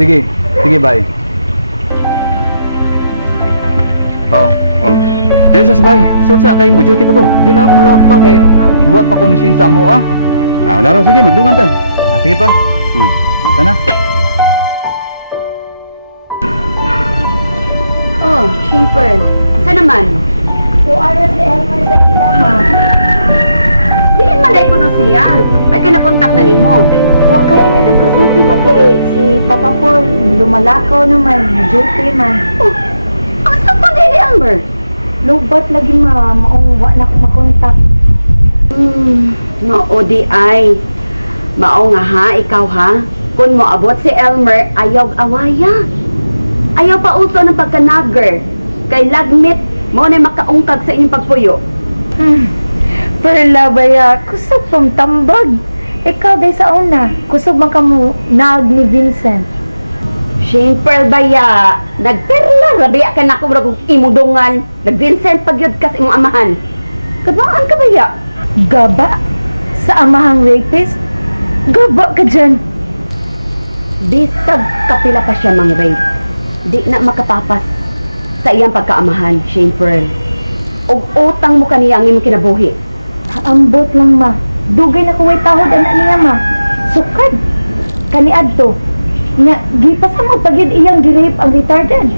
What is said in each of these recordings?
Sige, sige, bye. Bao. Oh. Dahil sa sabay, sa kayo mo, duty pa ko. Di na ako malawak pa kay luwat pa ko ng sinsa mo, ah. Naro, sige, magdungan ta. Sige pa. Sana. Oh, Simple. Saan naman? Ara si Elmer sa Ilama. Diin man dahil ko na siya. May kinakontak na ni mo. Huwag kayo na nagkasuti ma kay si Papa Paul. Lumalakaw naman, duty man. Oh, asa pa din ni Elmer? Lubat lagi maong wa na ko makontak. Mao di ay. Mao nga ha, ikaw ha. Kung mo abot si Elmer, ayaw awaya. Ayaw pa uso ng pagkanager. Kay lagmit, mo na makaungkag sa inyong pagpuyo. Perla baya, kusog pang tambag. Ikaw day sa una, kusog man ka mo nag ni Vincent. Simple baya, nagperla, rabia ka na ako mura kong imudungan. Nag-Vincent pagyod ka sa imong amahan. Kabaan ka baya? Gaba? Sa amahang rapist? Gaba ka dyan. Bisag kapila pa siya mang rape. Di na makapapas sa iyang pagkaamahan, Shane Pearl. Og utang mo kaniya ang imong kinabuhi. Ambot lang ma. Dugay na kuway tahod anak niya ma. Sukad. Kaniadto. Nga, gipasa mo pagyud iyang girape ang retarded.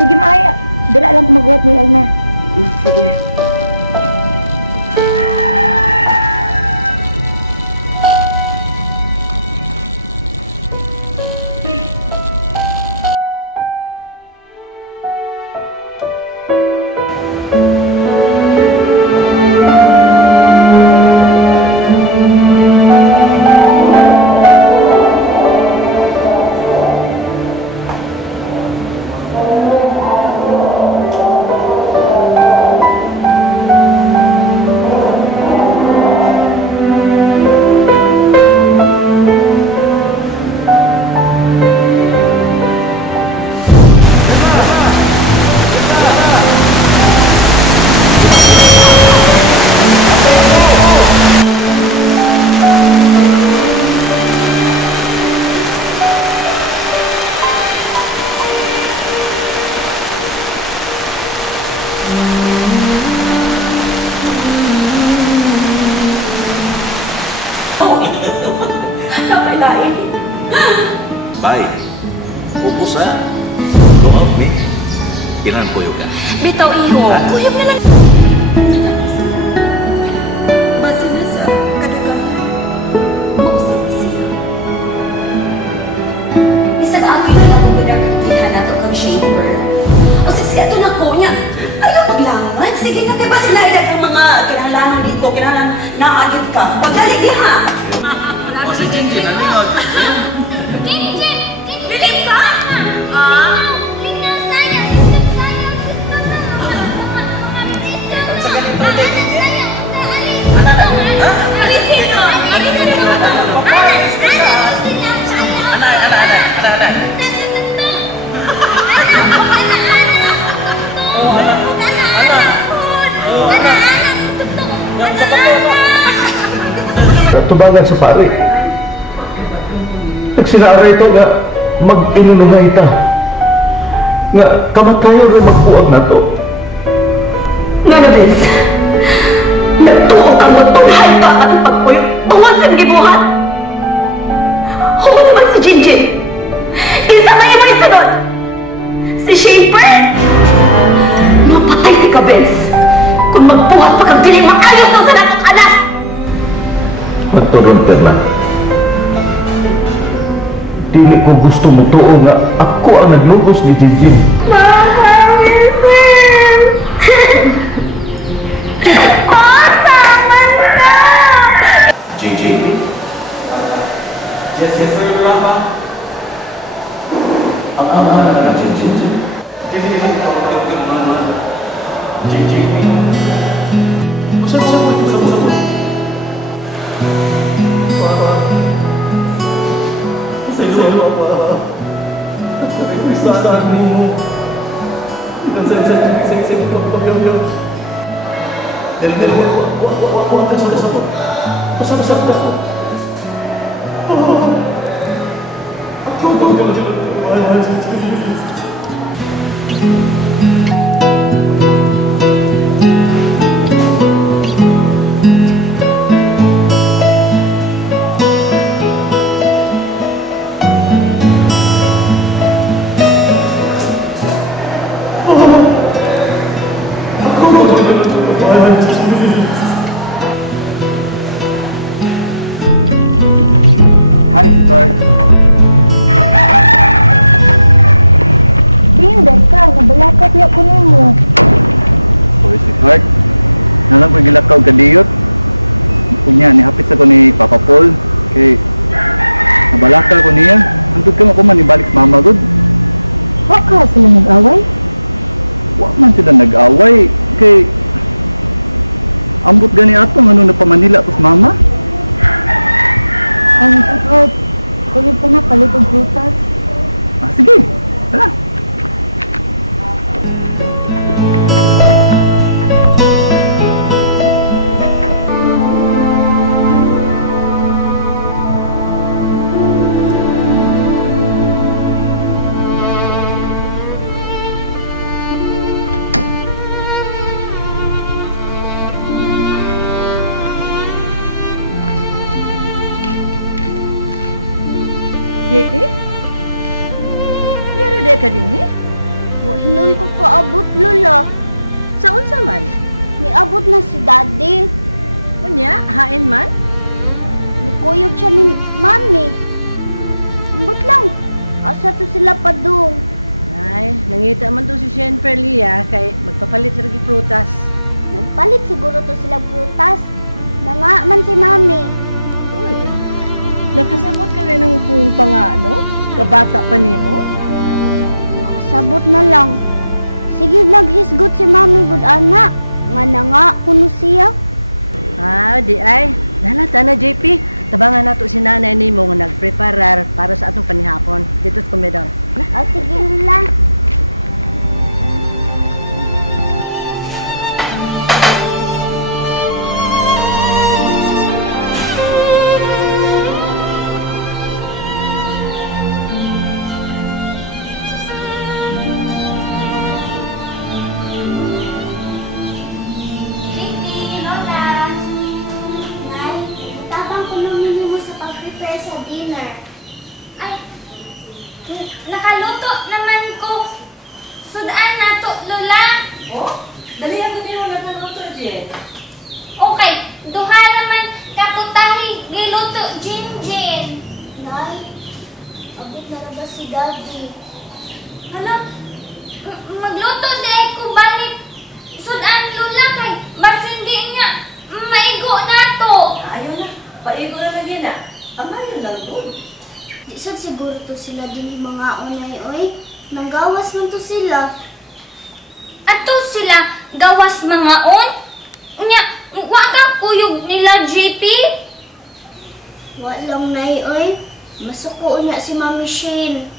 Sige maaya. Dila lang ko magbuhat ni Elmer. Sige. Bye. Ubus ha. Go out me. Kailangan kuyog ka. Bitaw iho. Kuyog na lang. Base na sa kadagahan. Mausap siya. Isang amoy na lang ang pinaratihan na ito kang shaper. O siya ito na ko niya. Ayaw maglawan. Sige na, diba sila ilan ang mga kinahalaman dito. Kinahalaman naagit ka. Pagdali di ha. O si Jinjin, alingot. Lilim ka? Lingnaw sayang, lingnaw sayang, Sa ganito, tubagan sa pare. Nagsinara ito nga mag-inunungay ta. Nga kamatayon rin magbuot na to. Nga na, Vince. Nagtuok ang magtunhay ka at ang pagpuyog tungod sa gibuhat. Huwag naman si Jinjin. Isa na yung mga sunod. Si Shaper. Mapatay ka, Vince. Kung magbuhat pa kang diling makayos na sa nakang anak. Magturon ka na. Dili ko gusto mo tuo nga ako ang naglugos ni Jinjin. Jinjin. Yes, sir, Rafa. Ang ama na ng Jinjin. Jinjin. Usap-usap mo. Sa'yo, Papa. Isasan mo. Hanggang sa isang ko, Elmer, huwag ka sabot. Pasabot ako. Hi, sweetheart. Dinday ka, nabalaka piya ko nimo. Boy, sweetheart. Nalang ko gilakaw kadiyot. Kunya, nihapit ako ni Papa Paul. Kay, nabalaka ko niya. Antod ka makuman, ibalik sa mama, good. Wa ka sila nag-away? Wa man sila nag-away. Kay, ambot gani atong ano na pamanila sa mama. Ang sweetheart, kulit pa na palit ang prutas. Ah, sige. Tara. JP? Yara dia ka din, eh? Wa hinon ko kaabot, Lola. Saan sa man? Niabot na si Daddy. Unya, hain man? Nikuyog siya ni Mami. Ambot lang. Asa to sila pa doon. Ay, nangita man to si Shen Perlia kay magpapalit lagi prutas. Nagpalit siguro to sila prutas. Nanga man si Mami. Uy, nakasabot ka rin ng kung pangano? Kabata pa nimo? Nakasabot na lang. Sige, naghisgot si Mami, good ana. Nga na nga, kuno siya. Ah, di ay. Nalata na, JP. Tabangan nato si nanay nimo nga nagpreparar para sa atong panihapon. Dito sa komedor. O, sige, Lola. Nakaluto naman ko. Sudaan na to, Lola. Oh, dalihan mo nimo nagluto, Jen. Okay, duha naman kaputahi giluto, Jinjin. Nay, abot na ba si Daddy? Ano? Magluto dahil ko balik. Sudaan, Lola, kay bas hindi niya maigo na to. Ayaw na. Paigo na lagi na. Amayon lang doon. Di sad siguro to sila din yung mga unay, oy. Nanggawas man to sila. Ato sila gawas mga on. Nya, wa ka kuyog nila, JP? Walang nay, oy. Masuko niya si Mami Shane.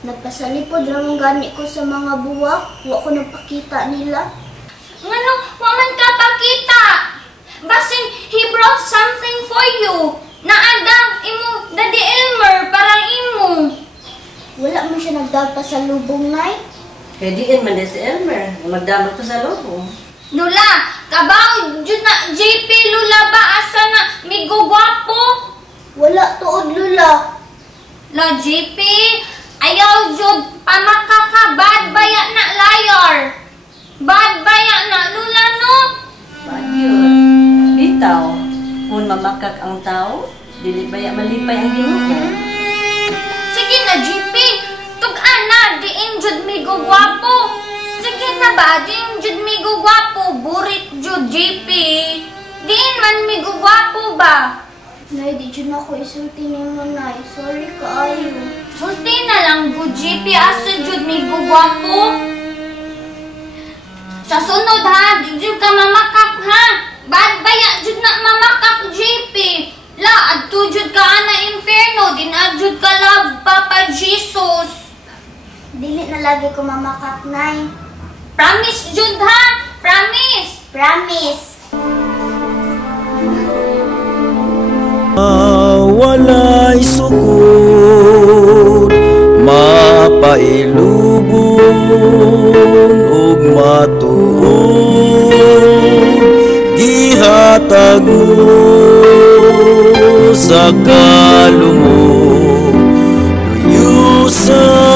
Nagpasalipod lang gani ko sa mga buwak. Wa ko nagpakita nila. Ngano, wa man ka pakita. Basin, he brought something for you. Naadang imo, Daddy Elmer, parang imo. Wala man siya nagdagpa sa lubong, nay. Kaya diin man din si Elmer. Magdamag to sa lobo. Lula, kabaw, jud na JP, Lula ba? Asa na, migugwapo? Wala tuod, Lula. La JP, ayaw jud, pamakaka, bad baya na liar. Bad baya na, Lula, no? Bad yun. Bitaw. Kung mamakak ang tao, dili baya malipay ang Ginoo. Sige na, JP. Tug-an na, diin jud migugwapo. Sige na ba, diin jud migugwapo. Burit jud, JP. Diin man migugwapo ba? Nay, di dyan ako isulti ni mo, nay. Sorry kaayo. Sulti na lang, good JP. Asa jud migugwapo. Sa sunod ha, di jud ka mamakak ha. Bad baya jud na mamakak, JP. La, adto jud ka ana imperno, din adjud ka love, Papa Jesus. Dili na lagi ko mamakak, nay. Promise jud ha, promise. Promise. Walay sukod, mapailubon ug matuod, gihatag mo sa kalumog, luyo sa